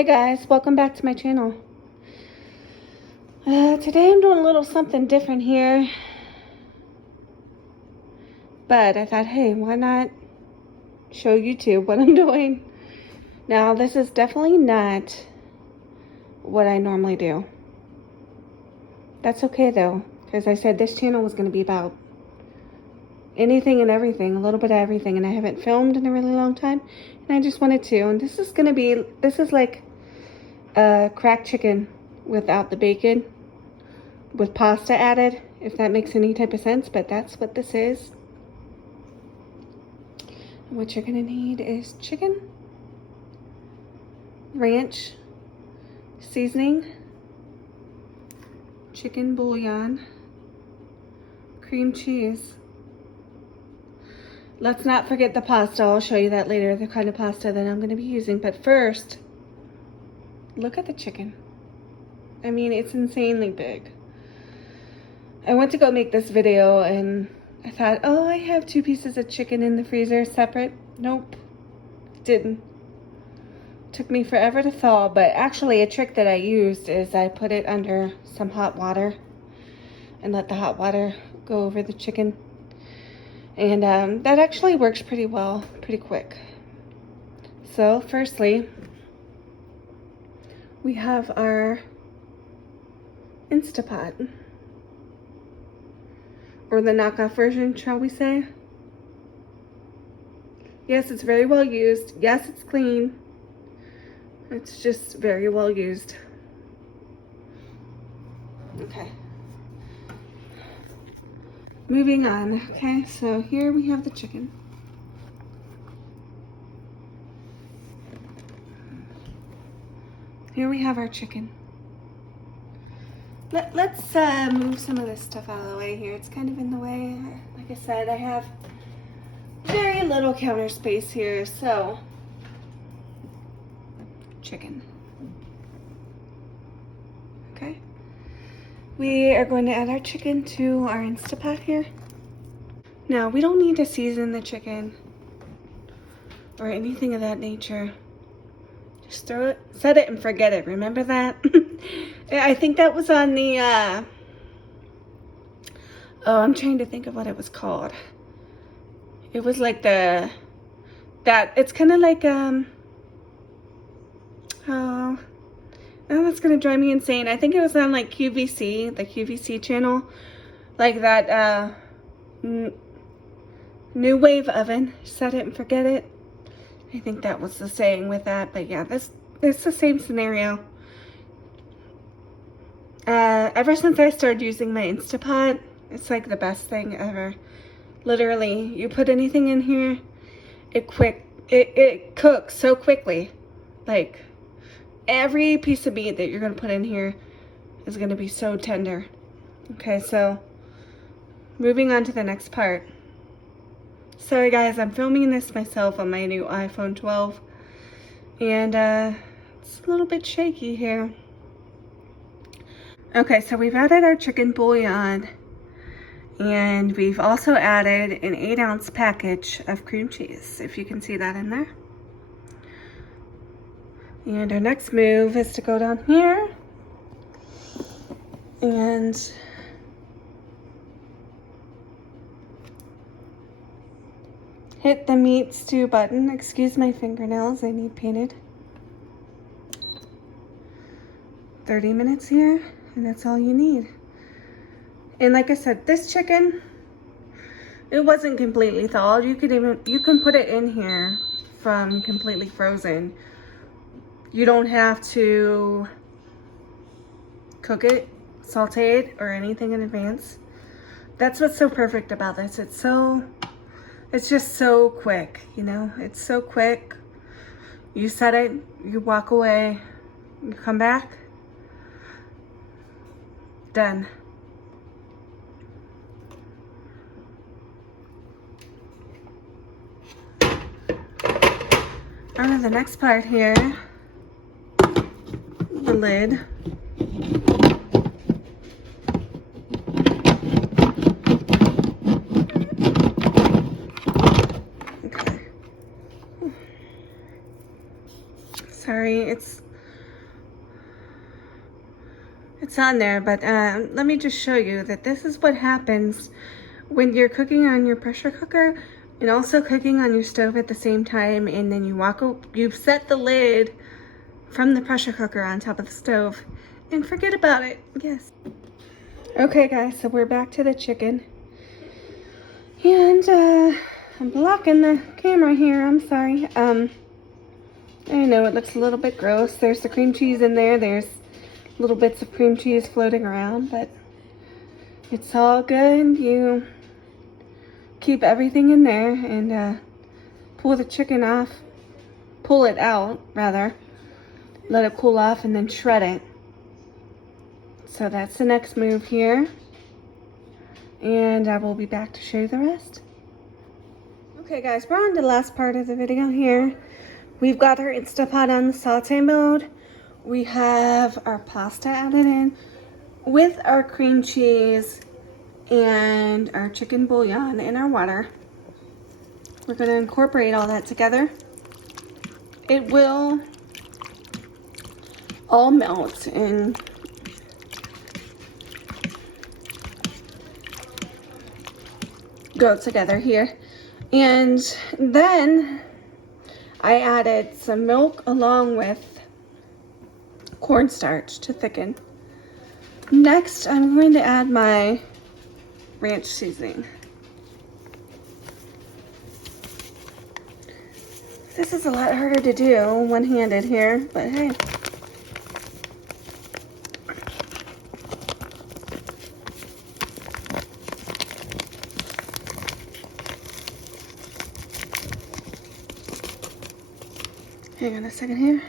Hey guys, welcome back to my channel. Today I'm doing a little something different here. But I thought, hey, why not show YouTube what I'm doing? Now, this is definitely not what I normally do. That's okay though, because I said this channel was going to be about anything and everything, a little bit of everything, and I haven't filmed in a really long time, and I just wanted to. And this is like cracked chicken without the bacon, with pasta added, if that makes any type of sense, but that's what this is. What you're gonna need is chicken, ranch seasoning, chicken bouillon, cream cheese. Let's not forget the pasta. I'll show you that later, the kind of pasta that I'm going to be using. But first, look at the chicken. I mean, it's insanely big. I went to go make this video and I thought, oh, I have 2 pieces of chicken in the freezer separate. Nope, didn't. Took me forever to thaw, but actually a trick that I used is I put it under some hot water and let the hot water go over the chicken. And that actually works pretty well, pretty quick. So firstly, we have our Instapot, or the knockoff version, shall we say. Yes, it's very well used. Yes, it's clean. It's just very well used. Okay. Moving on. Okay, so here we have the chicken. Here we have our chicken. Let's move some of this stuff out of the way here. It's kind of in the way. Like I said, I have very little counter space here, so chicken. Okay. We are going to add our chicken to our Instapot here. Now, we don't need to season the chicken or anything of that nature. Just throw it, set it and forget it. Remember that? I think that was on the, oh, I'm trying to think of what it was called. It was like it's kind of like, oh, now that's gonna drive me insane. I think it was on like QVC, the QVC channel, like that new wave oven. Set it and forget it. I think that was the saying with that, but yeah, it's the same scenario. Ever since I started using my Instapot, it's like the best thing ever. Literally, you put anything in here, it cooks so quickly. Like, every piece of meat that you're going to put in here is going to be so tender. Okay, so moving on to the next part. Sorry guys, I'm filming this myself on my new iPhone 12. And it's a little bit shaky here. Okay, so we've added our chicken bouillon. And we've also added an 8-ounce package of cream cheese, if you can see that in there. And our next move is to go down here and hit the meat stew button. Excuse my fingernails, they need painted. 30 minutes here, and that's all you need. And like I said, this chicken, it wasn't completely thawed. You can put it in here from completely frozen. You don't have to cook it, saute it, or anything in advance. That's what's so perfect about this. It's just so quick, you know? It's so quick. You set it, you walk away, you come back, done. On to the next part here. The lid. Okay. Sorry, it's it's on there, but let me just show you that this is what happens when you're cooking on your pressure cooker and also cooking on your stove at the same time, and then you set the lid from the pressure cooker on top of the stove and forget about it. Yes. Okay guys, so we're back to the chicken. And I'm blocking the camera here, I'm sorry. I know it looks a little bit gross. There's the cream cheese in there. There's little bits of cream cheese floating around, but it's all good. You keep everything in there and pull the chicken off, pull it out rather, let it cool off, and then shred it. So that's the next move here, and I will be back to show you the rest. Okay guys, we're on to the last part of the video here. We've got our Instapot on the saute mode. We have our pasta added in with our cream cheese and our chicken bouillon in our water. We're going to incorporate all that together. It will all melt and go together here. And then I added some milk along with cornstarch to thicken. Next, I'm going to add my ranch seasoning. This is a lot harder to do one-handed here, but hey. Hang on a second here.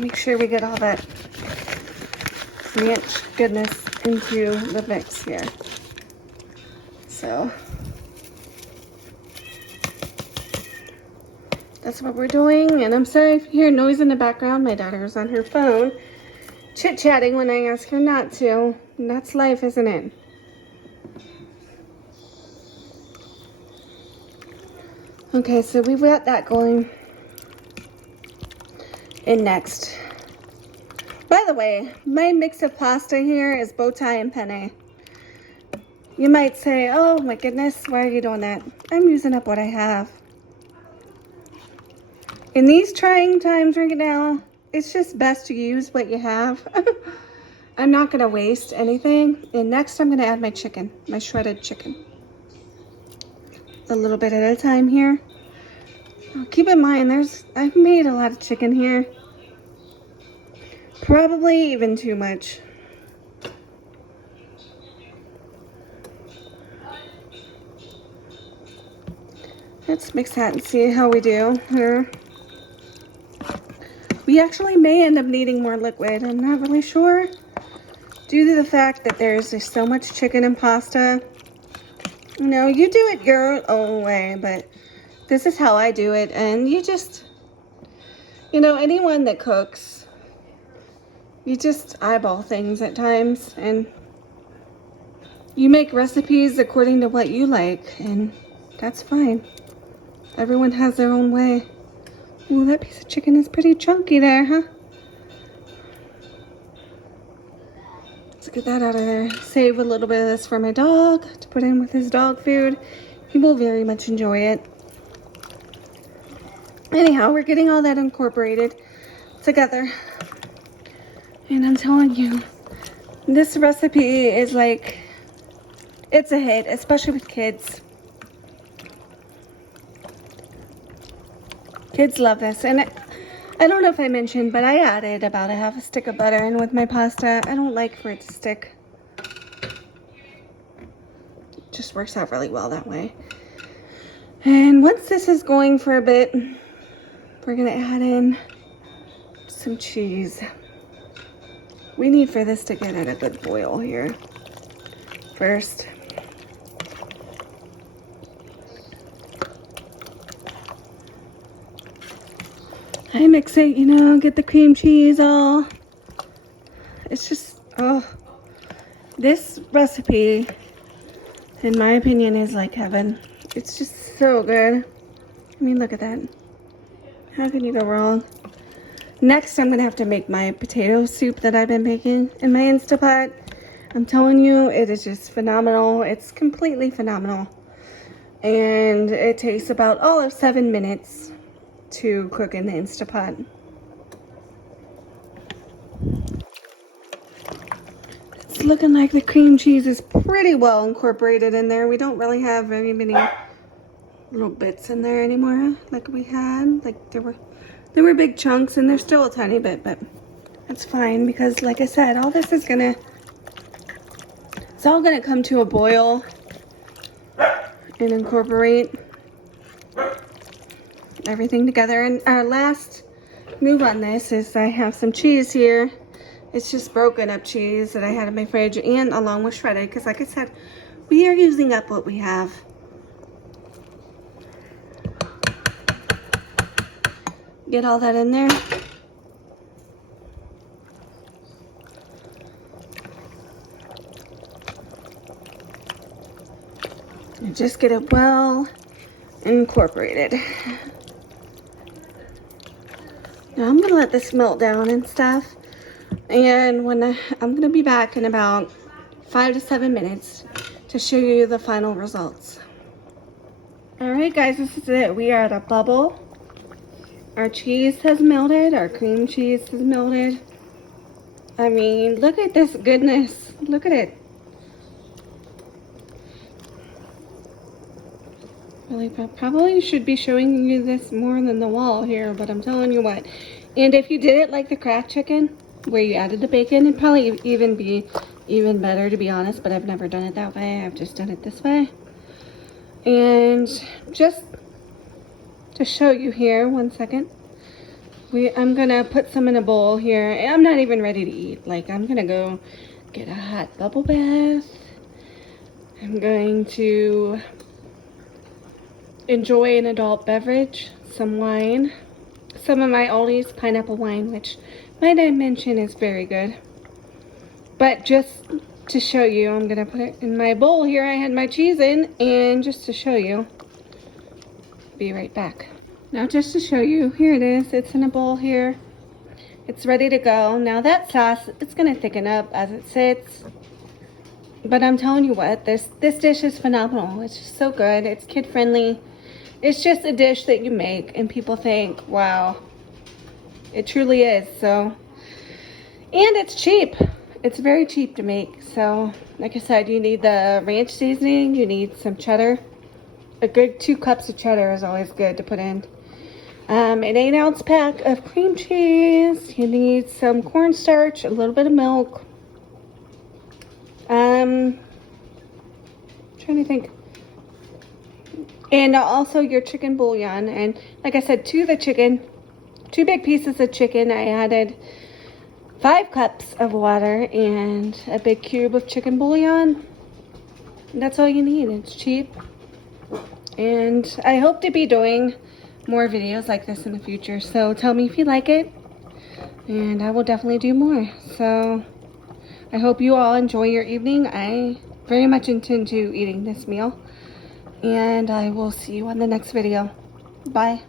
Make sure we get all that ranch goodness into the mix here. So that's what we're doing. And I'm sorry if you hear noise in the background. My daughter's on her phone chit-chatting when I ask her not to. And that's life, isn't it? Okay, so we've got that going. And next, by the way, my mix of pasta here is bow tie and penne. You might say, oh my goodness, why are you doing that? I'm using up what I have. In these trying times right now, it's just best to use what you have. I'm not going to waste anything. And next I'm going to add my chicken, my shredded chicken. A little bit at a time here. Keep in mind, I've made a lot of chicken here. Probably even too much. Let's mix that and see how we do here. We actually may end up needing more liquid. I'm not really sure. Due to the fact that there's just so much chicken and pasta. You know, you do it your own way, but this is how I do it. And you just, you know, anyone that cooks, you just eyeball things at times. And you make recipes according to what you like. And that's fine. Everyone has their own way. Ooh, that piece of chicken is pretty chunky there, huh? Let's get that out of there. Save a little bit of this for my dog to put in with his dog food. He will very much enjoy it. Anyhow, we're getting all that incorporated together. And I'm telling you, this recipe is like, it's a hit, especially with kids. Kids love this. And I don't know if I mentioned, but I added about a half a stick of butter in with my pasta. I don't like for it to stick. It just works out really well that way. And once this is going for a bit, we're gonna add in some cheese. We need for this to get at a good boil here first. I mix it, you know, get the cream cheese all. It's just, oh, this recipe, in my opinion, is like heaven. It's just so good. I mean, look at that. How can you go wrong? Next, I'm gonna have to make my potato soup that I've been making in my Instapot. I'm telling you, it is just phenomenal. It's completely phenomenal. And it takes about all of 7 minutes to cook in the Instapot. It's looking like the cream cheese is pretty well incorporated in there. We don't really have very many little bits in there anymore like we had. Like there were big chunks, and there's still a tiny bit, but it's fine because, like I said, all this is gonna, it's all gonna come to a boil and incorporate everything together. And our last move on this is I have some cheese here. It's just broken up cheese that I had in my fridge, and along with shredded, because like I said, we are using up what we have. Get all that in there. And just get it well incorporated. Now I'm gonna let this melt down and stuff. And when I'm gonna be back in about 5 to 7 minutes to show you the final results. All right, guys, this is it. We are at a bubble. Our cheese has melted. Our cream cheese has melted. I mean, look at this goodness. Look at it. Really, probably should be showing you this more than the wall here, but I'm telling you what. And if you did it like the Kraft chicken, where you added the bacon, it'd probably even be even better, to be honest, but I've never done it that way. I've just done it this way. And just to show you here, 1 second. I'm gonna put some in a bowl here. I'm not even ready to eat. Like, I'm gonna go get a hot bubble bath. I'm going to enjoy an adult beverage, some wine, some of my Aldi's pineapple wine, which might I mention is very good. But just to show you, I'm gonna put it in my bowl here. I had my cheese in, and just to show you, be right back. Now just to show you, here it is. It's in a bowl here. It's ready to go. Now that sauce, it's gonna thicken up as it sits. But I'm telling you what, this dish is phenomenal. It's just so good. It's kid friendly. It's just a dish that you make and people think, wow, it truly is. So, and it's cheap. It's very cheap to make. So, like I said, you need the ranch seasoning. You need some cheddar. A good 2 cups of cheddar is always good to put in. An 8-ounce pack of cream cheese. You need some cornstarch, a little bit of milk. Trying to think. And also your chicken bouillon. And like I said, to the chicken, 2 big pieces of chicken, I added 5 cups of water and a big cube of chicken bouillon. And that's all you need. It's cheap. And I hope to be doing more videos like this in the future. So tell me if you like it, and I will definitely do more. So I hope you all enjoy your evening. I very much intend to eating this meal, and I will see you on the next video. Bye.